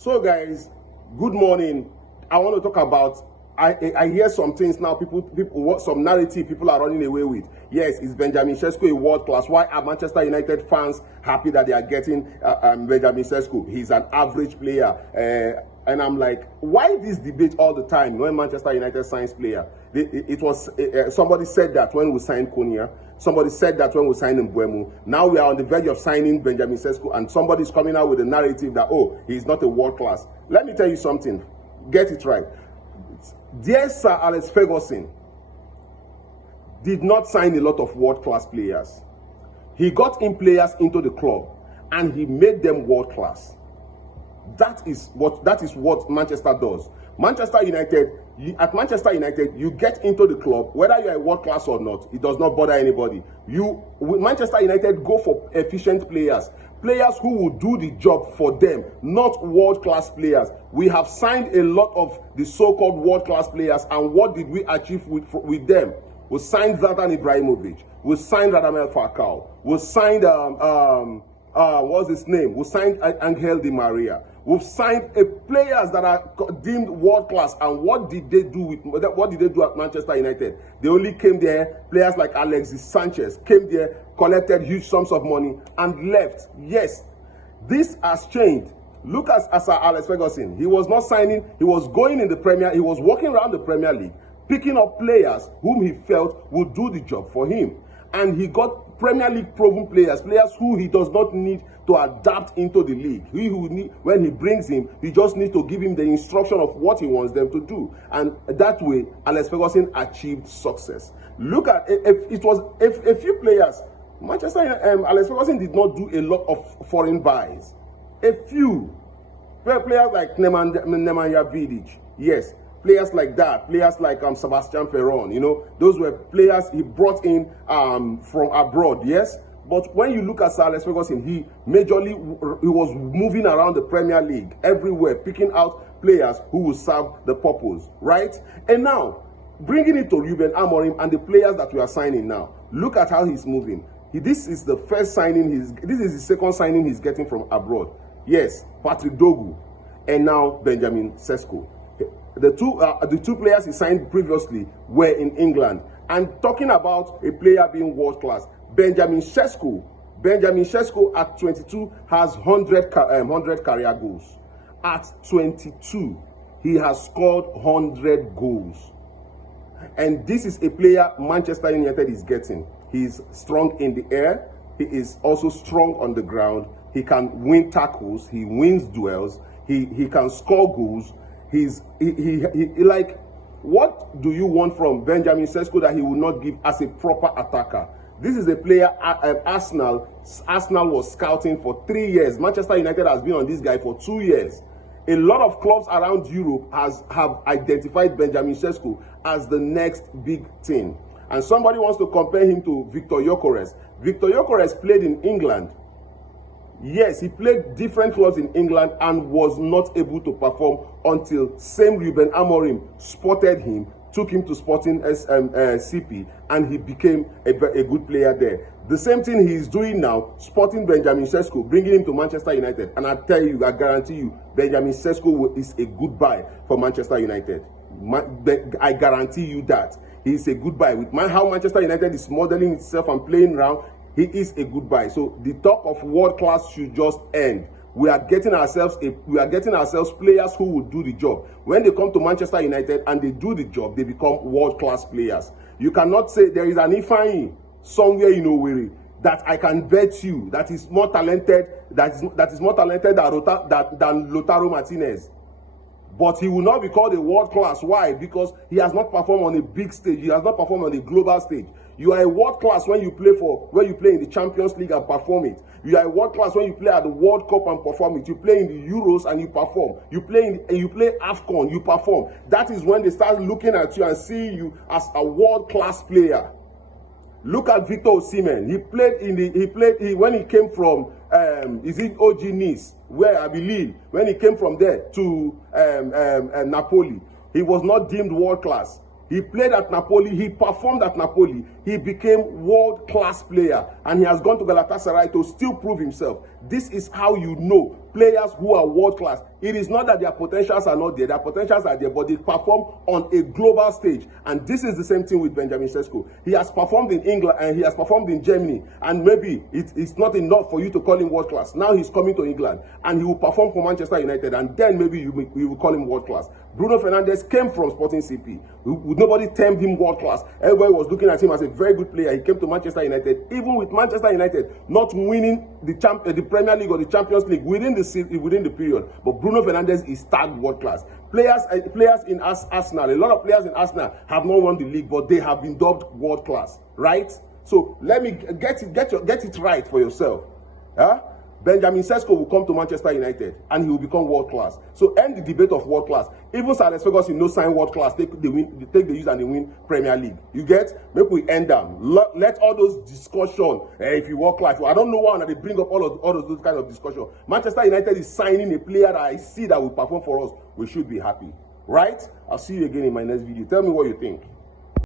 So guys, good morning. I want to talk about, I hear some things now, some narrative people are running away with. Yes, is Benjamin Sesko a world class? Why are Manchester United fans happy that they are getting Benjamin Sesko? He's an average player. And I'm like, why this debate all the time when Manchester United signs player? Somebody said that when we signed Konya. Somebody said that when we signed Mbeumo. Now we are on the verge of signing Benjamin Sesko, and somebody's coming out with a narrative that, oh, he's not a world class. Let me tell you something. Get it right. Dear Sir Alex Ferguson did not sign a lot of world class players. He got in players into the club and he made them world class. That is what Manchester does. At Manchester United, you get into the club, whether you are a world class or not, it does not bother anybody. Manchester United go for efficient players who will do the job for them, not world class players. We have signed a lot of the so-called world class players, and what did we achieve with them? We signed Zlatan Ibrahimovic, we signed Radamel Falcao, we signed what's his name? We signed Angel Di Maria. We've signed players that are deemed world class. And what did they do at Manchester United? They only came there. Players like Alexis Sanchez came there, collected huge sums of money, and left. Yes, this has changed. Look at Sir Alex Ferguson. He was not signing. He was going in the Premier. He was walking around the Premier League, picking up players whom he felt would do the job for him. And he got Premier League proven players who he does not need to adapt into the league. When he brings him, he just needs to give him the instruction of what he wants them to do. And that way, Alex Ferguson achieved success. Look at, it was a few players. Alex Ferguson did not do a lot of foreign buys. A few. Players like Nemanja Vidic, yes. Players like that, players like Sebastian Ferron, those were players he brought in from abroad, yes. But when you look at Sir Alex Ferguson, he was moving around the Premier League, everywhere, picking out players who will serve the purpose, right? And now, bringing it to Ruben Amorim and the players that we are signing now, look at how he's moving. This is the first signing, this is the second signing he's getting from abroad. Yes, Patrick Dogu, and now Benjamin Sesko. The two players he signed previously were in England. And talking about a player being world class, Benjamin Sesko at 22 has 100 career goals. At 22, he has scored 100 goals. And this is a player Manchester United is getting. He's strong in the air. He is also strong on the ground. He can win tackles. He wins duels. He can score goals. Like, what do you want from Benjamin Sesko that he will not give as a proper attacker? This is a player Arsenal was scouting for 3 years. Manchester United has been on this guy for 2 years. A lot of clubs around Europe have identified Benjamin Sesko as the next big thing. And somebody wants to compare him to Victor Gyökeres. Victor Gyökeres played in England. Yes, he played different clubs in England and was not able to perform until same Ruben Amorim spotted him, took him to Sporting CP, and he became a good player there. The same thing he is doing now, spotting Benjamin Sesko, bringing him to Manchester United. And I tell you, I guarantee you, Benjamin Sesko is a good buy for Manchester United. I guarantee you that. He is a good buy. With how Manchester United is modeling itself and playing around, he is a good buy. So the talk of world class should just end. We are getting ourselves players who will do the job. When they come to Manchester United and they do the job, they become world class players. You cannot say there is an Ifeanyi somewhere in Owerri that I can bet you that is more talented that is more talented than Lautaro Martinez. But he will not be called a world class. Why? Because he has not performed on a big stage. He has not performed on a global stage. You are a world class when you play in the Champions League and perform it. You are a world class when you play at the World Cup and perform it. You play in the Euros and you perform. You play AFCON, you perform. That is when they start looking at you and seeing you as a world class player. Look at Victor Osimhen. When he came from OG Nice, where I believe when he came from there to Napoli, he was not deemed world class. He played at Napoli, he performed at Napoli, he became world-class player, and he has gone to Galatasaray to still prove himself. This is how you know players who are world class. It is not that their potentials are not there. Their potentials are there, but they perform on a global stage. And this is the same thing with Benjamin Sesko. He has performed in England and he has performed in Germany. And maybe it's not enough for you to call him world class. Now he's coming to England and he will perform for Manchester United. And then maybe you will call him world class. Bruno Fernandes came from Sporting CP. Nobody termed him world class. Everybody was looking at him as a very good player. He came to Manchester United. Even with Manchester United not winning the Premier League or the Champions League within the period, but Bruno Fernandes is tagged world class. Players in Arsenal, a lot of players in Arsenal have not won the league, but they have been dubbed world class, right? So let me get it right for yourself. Huh? Benjamin Sesko will come to Manchester United and he will become world class. So end the debate of world class. Even Sir Alex Ferguson no sign world class, take the use and they win Premier League. You get? Make we end them. Let all those discussion. If you world class, I don't know why they bring up all those kind of discussion. Manchester United is signing a player that I see that will perform for us. We should be happy, right? I'll see you again in my next video. Tell me what you think.